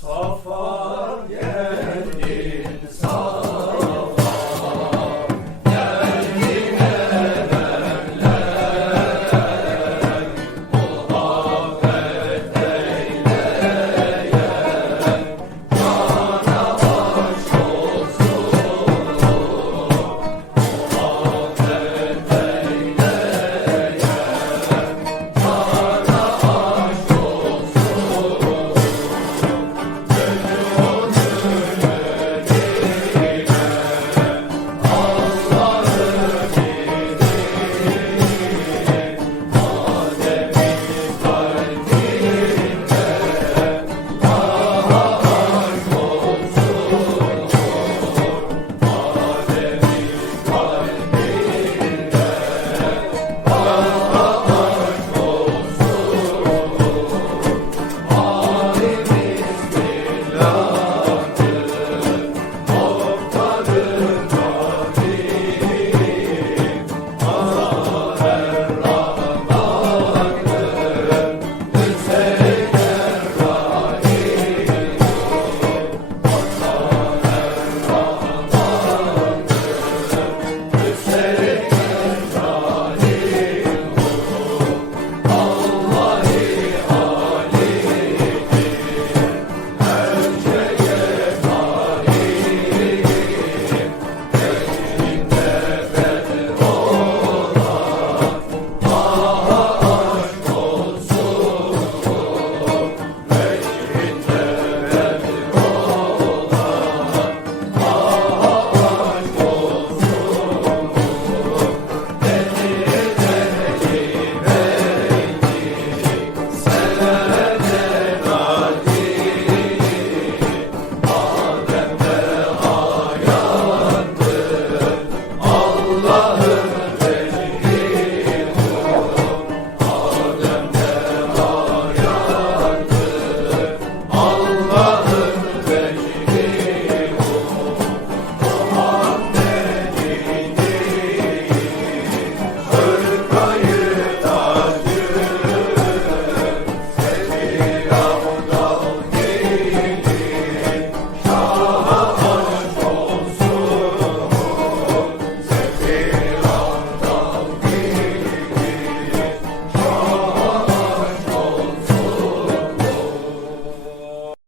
好好